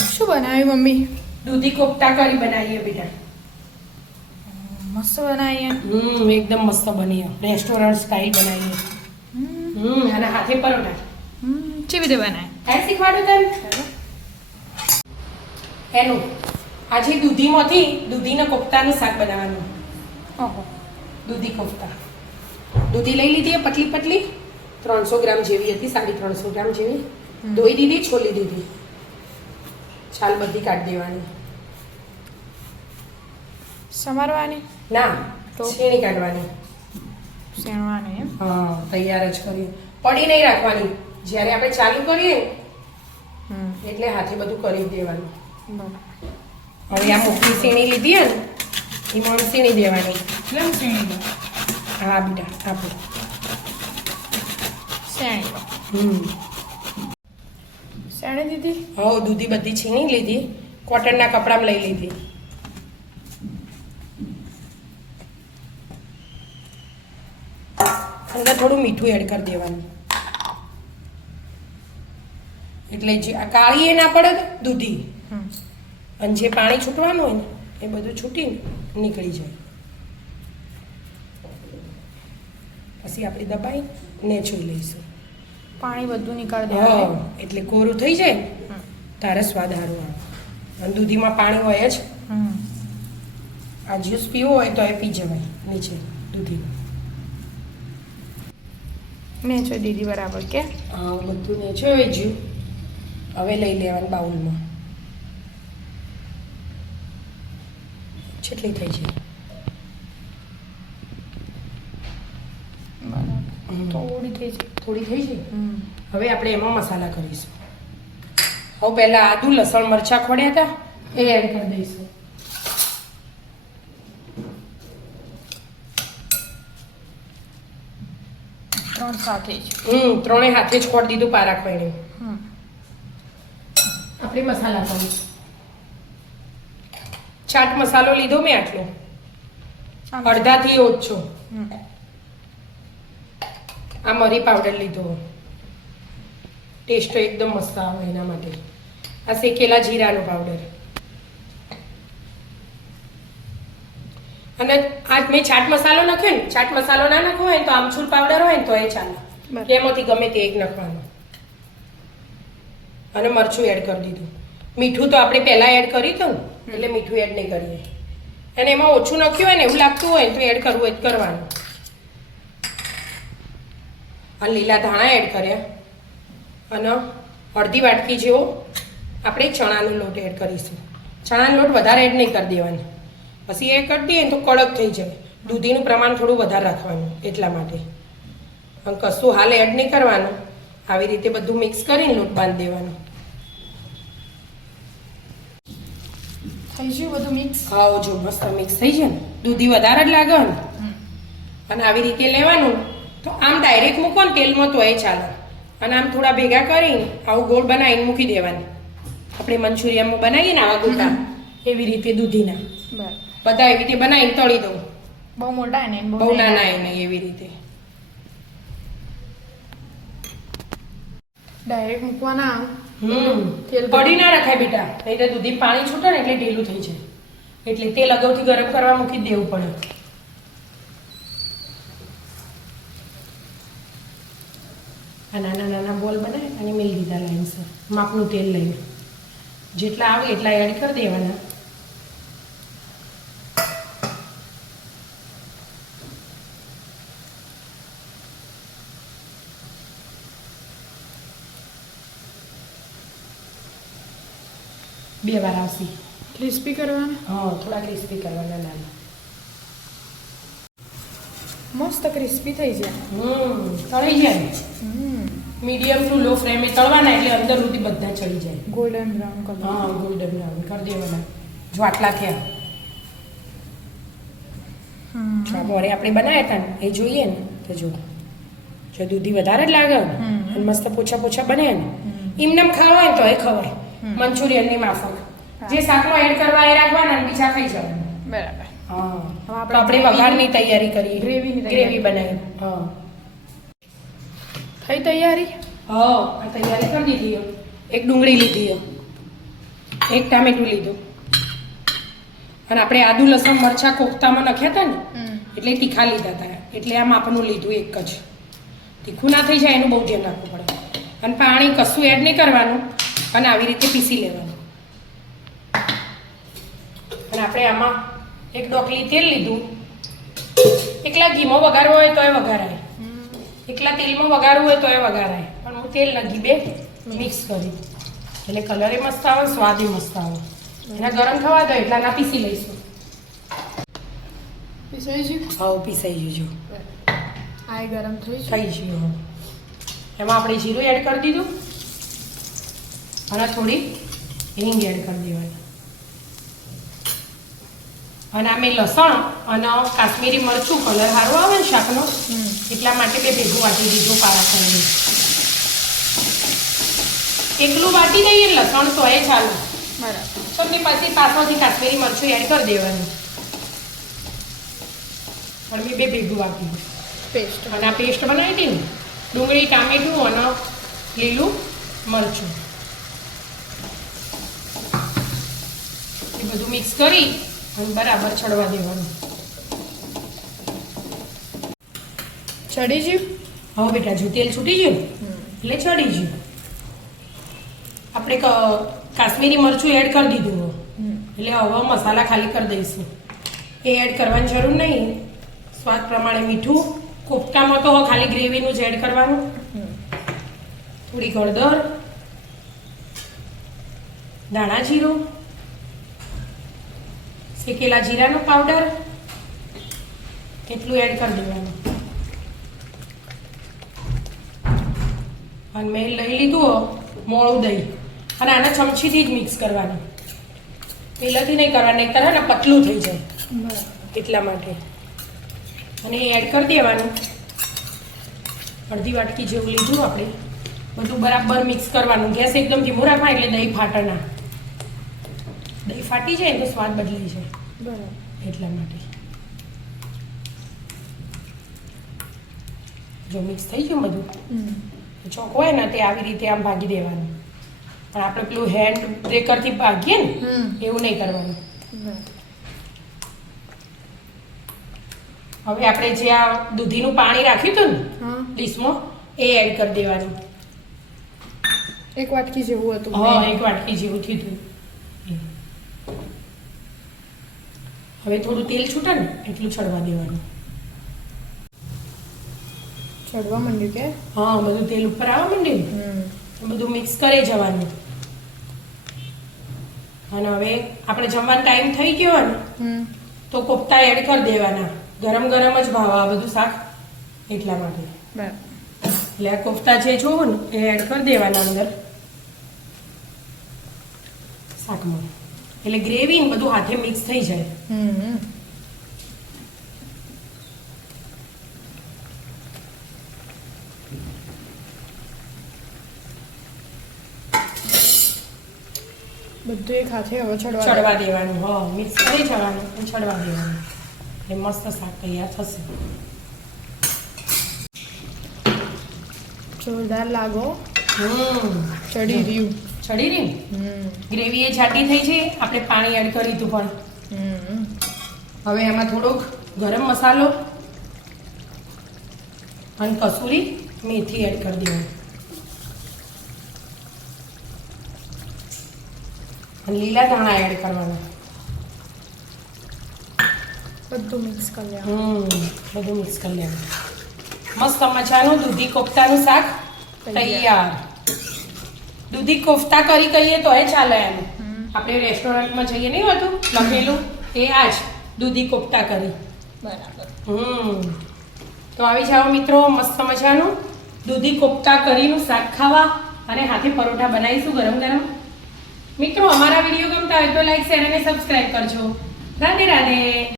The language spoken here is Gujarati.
શું બનાવ્યું મમ્મી? દૂધી કોફતા કરી બનાવીએ બેટા. મસ્ત બનાવીએ. એકદમ મસ્ત બની રેસ્ટોરન્ટ સ્ટાઇલ બનાવીએ. અને હાથે પરોઠા. કેવી રીતે બનાવે? આ શીખવાડું તને. એનું આજે દૂધીમાંથી દૂધીના કોફતાનું શાક બનાવવાનું. ઓહો. દૂધી કોફતા. દૂધી લઈ લીધી પતલી પતલી 300 ગ્રામ જેવી હતી, 350 ગ્રામ જેવી. ધોઈ દીધી, છોલી દીધી, છાલ બધી કાઢી દેવાની. સમારવાની? ના, તો છીણી કાઢવાની. શેણવાની એમ? હા, તૈયાર જ કરીએ. પડી નહીં રાખવાની. જ્યારે આપણે ચાલુ કરીએ એટલે હાથે બધું કરી જ દેવાનું. હવે આ મોટી સીણી લીધી ને એમાં સીણી દેવાની. કેમ શેણી દો? હા બેટા, આપણે શેણી દો. શેણી દીધી? હવે દૂધી બધી છીણી લીધી, કોટનના કપડામાં લઈ લીધી. અંદર થોડું મીઠું એડ કરી દેવાનું એટલે જે આ કાળી એ ના પડે દૂધી અને જે પાણી છૂટવાનું હોય ને એ બધું છૂટીને નીકળી જાય. પછી આપણે દબાઈ ને જોઈ લઈશું. પાણી બધું નીકાળી હા, દેવાનું. એટલે કોરું થઈ જાય તારે સ્વાદ સારો આવે. અને દૂધીમાં પાણી હોય જ. આ જ્યુસ પીવો હોય તો એ પી જવાય નીચે દૂધીમાં. મેં જો દીદી બરાબર કે હા, બધું ને જોઈ જ્યું. હવે લઈ લેવાનું બાઉલમાં. કેટલી થઈ છે? થોડી થઈ છે. થોડી થઈ છે. હવે આપણે એમાં મસાલા કરીશું. હવે પહેલા આદુ લસણ મરચાં ખોડ્યા હતા એ એડ કરી દઈશું. ત્રણ સાથે જ. ત્રણેય હાથે જ ખોડી દીધું પારા ખોઈને. આપણે મસાલા કરીશું. ચાટ મસાલો લીધો મેં આટલો, અડધાથી ઓછો. આ મરી પાવડર લીધો, ટેસ્ટ એકદમ મસ્ત આવે એના માટે. આ શેકેલા જીરાનો પાવડર. અને આજ મેં ચાટ મસાલો નાખ્યો ને, ચાટ મસાલો ના નાખવો હોય ને તો આમચૂર પાવડર હોય ને તો એ ચાલે. એમાંથી ગમે તે એક નાખવાનું. અને મરચું એડ કરી દીધું. મીઠું તો આપણે પહેલા એડ કર્યું હતું ને એટલે મીઠું એડ નહીં કરીએ. અને એમાં ઓછું નાખ્યું હોય ને એવું લાગતું હોય તો એડ કરવું હોય જ કરવાનું. આ લીલા ધાણા એડ કર્યા અને અડધી વાટકી જેવો આપણે ચણાનો લોટ એડ કરીશું. ચણાનો લોટ વધારે એડ નહીં કરી દેવાનો, પછી એ કરી દઈએ ને તો કડક થઈ જાય. દૂધીનું પ્રમાણ થોડું વધારે રાખવાનું એટલા માટે. અને કશું હાલ એડ નહીં કરવાનું. આવી રીતે બધું મિક્સ કરીને લોટ બાંધી દેવાનો. થઈ ગયું બધું મિક્સ? હા, જો મસ્ત મિક્સ થઈ જાય ને. દૂધી વધારે જ લાગે ને. અને આવી રીતે લેવાનું તો આમ ડાયરેક્ટ મૂકો ને તેલમાં તો એ ચાલે. અને આમ થોડા ભેગા કરીને આવું ગોળ બનાવીને મૂકી દેવાનું. આપણે મંચુરિયનમાં બનાવીએ ને આવા ગોટા એવી રીતે દૂધીના બધા એવી રીતે બનાવીને તળી દઉં. બહુ મોટા ને બહુ નાના એ નહીં, એવી રીતે ડાયરેક્ટ મૂકવાના. તેલ કઢી ના રખાય બેટા, નહીં તો દૂધી પાણી છૂટે ને એટલે ઢીલું થઈ જાય. એટલે તેલ અગાઉથી ગરમ કરવા મૂકી દેવું પડે. આ નાના નાના બોલ બનાવે અને મેળ દીધા લાઈનસર માપનું તેલ લઈને. જેટલા આવે એટલા એડ કરી દેવાના. બે વાર આવશે. ક્રિસ્પી કરવાના? હા, થોડા ક્રિસ્પી કરવાના નાના. મસ્ત ક્રિસ્પી થઈ જાય. તળી જાય. મીડિયમ ટુ લો ફ્લેમે તળવાના એટલે અંદર સુધી બધા ચડી જાય. Golden brown colour. હા, ગોલ્ડન બ્રાઉન કરી દેવાના. જો આટલા થયા. મોરે આપણે બનાવ્યા હતા ને એ જોઈએ ને તો જો દૂધી વધારે જ લાગે ને અને મસ્ત પોછા પોછા બને ને એમને ખાવા હોય ને તો એ ખવાય. મંચુરિયનની માફક જે શાકમાં એડ કરવા એ રાખવાના અને બીજા ખાઈ જવાના. બરાબર. હા, તો આપણે વઘારની તૈયારી કરીએ. ગ્રેવી બનાવી. હા, થઈ તૈયારી? હા, આ તૈયારી કરી દીધી. એક ડુંગળી લીધી. એક ટામેટું લીધું અને આપણે આદુ લસણ મરચાં કોફતામાં નાખ્યા હતા ને એટલે તીખા લીધા હતા એટલે આ માપનું લીધું એક જ. તીખું ના થઈ જાય એનું બહુ ધ્યાન રાખવું પડે. અને પાણી કશું એડ નહીં કરવાનું અને આવી રીતે પીસી લેવાનું. અને આપણે આમાં એક ડોકલી તેલ લીધું. એકલા ઘીમાં વઘારવો હોય તોય વઘારાય, એકલા તેલમાં વઘારવું હોય તોય વઘારાય, પણ હું તેલ ને ઘી બે મિક્સ કરી એટલે કલરે મસ્ત આવે, સ્વાદ મસ્ત આવે. એના ગરમ થવા દો એટલા ના પીસી લઈશું. પીસાઈ ગયું? હા પીસાઈ જજો. આ ગરમ થઈ ગયું. એમાં આપણે જીરું એડ કરી દીધું અને થોડી હિંગ એડ કરી દેવાની. અને આ મેં લસણ અને કાશ્મીરી મરચું કલર સારો આવે ને શાકનો એટલા માટે બે ભેગું વાટી દીધું પારા કરીને. એકલું વાટી દઈએ લસણ તો એ ચાલે બરાબર. પછી પાછળથી કાશ્મીરી મરચું એડ કરી દેવાનું. પણ મેં બે ભેગું વાટી પેસ્ટ અને આ પેસ્ટ બનાવી હતી ને ડુંગળી ટામેટું અને લીલું મરચું એ બધું મિક્સ કરી અને બરાબર ચડવા દેવાનું. ચડી ગયું? હવે બેટા જો તેલ છૂટી ગયું એટલે ચડી ગયું. આપણે કાશ્મીરી મરચું એડ કરી દીધું એટલે હવે મસાલા ખાલી કરી દઈશું. એ એડ કરવાની જરૂર નહીં. સ્વાદ પ્રમાણે મીઠું, કોફતામાં તો ખાલી ગ્રેવીનું જ એડ કરવાનું. થોડી હળદર, ધાણા જીરું, શેકેલા જીરાનો પાવડર એટલું એડ કરી દેવાનું. અને મેં લઈ લીધું મોળું દહીં અને આને ચમચીથી જ મિક્સ કરવાનું, પેલાથી નહીં કરવાનું, નહીં કરે ને પતલું થઈ જાય એટલા માટે. અને એ એડ કરી દેવાનું. અડધી વાટકી જેવું લીધું આપણે. બધું બરાબર મિક્સ કરવાનું. ગેસ એકદમ ધીમું રાખવાનું એટલે દહીં ફાટે ના. દહીં ફાટી જાય તો સ્વાદ બદલાઈ જાય બરાબર. એટલા માટે. જો મિક્સ થઈ ગયું બધું ચોક હોય ને તે આવી રીતે આમ ભાગી દેવાનું. પણ આપણે પેલું હેન્ડ બ્રેકરથી ભાગીએ ને એવું નહીં કરવાનું. હવે આપણે જે આ દૂધીનું પાણી રાખ્યું હતું ને ડીશમાં એ એડ કરી દેવાનું. એક વાટકી જેવું હતું. હા એક વાટકી જેવું થયું હતું. હવે થોડું તેલ છૂટે ને એટલું ચડવા દેવાનું. ચડવા માંડ્યું કે? હા બધું તેલ ઉપર આવવા માંડ્યું ને બધું મિક્સ કરી જવાનું. અને હવે આપણે જમવાનો ટાઈમ થઈ ગયો ને તો કોફતા એડ કરી દેવાના. ગરમ ગરમ જ ભાવ આ બધું શાક એટલા માટે. એટલે આ કોફતા જે જોવું ને એ એડ કરી દેવાના અંદર શાકમાં એટલે ગ્રેવી ને બધું હાથે મિક્સ થઈ જાય. બધું એક હાથે હવે ચડવા દેવાનું. હા મિક્સ કરી જવાનું અને ચડવા દેવાનું. એ મસ્ત શાક તૈયાર થશે. જોરદાર લાગો. ચડી રહ્યું. ચડી રહી ગ્રેવી એ જાડી થઈ છે. આપણે પાણી એડ કર્યું હતું પણ હવે એમાં થોડોક ગરમ મસાલો અને કસૂરી મેથી એડ કરી દેવાનું. અને લીલા ધાણા એડ કરવાના. બધું મિક્સ કરી લેવાનું. બધું મિક્સ કરી લેવાનું. મસ્ત મજાનું દૂધી કોફતાનું શાક તૈયાર. દૂધી કોફતા કરી કહીએ તો એ ચાલે એમ. આપણે રેસ્ટોરન્ટમાં જઈએ નહીં હોતું લખેલું એ આ જ દૂધી કોફતા કરી. બરાબર. તો આવી જાઓ મિત્રો મસ્ત મજાનું દૂધી કોફતા કરીનું શાક ખાવા અને હાથે પરોઠા બનાવીશું ગરમ ગરમ. મિત્રો અમારા વિડીયો ગમતા હોય તો લાઈક શેર અને સબસ્ક્રાઈબ કરજો. રાધે રાધે.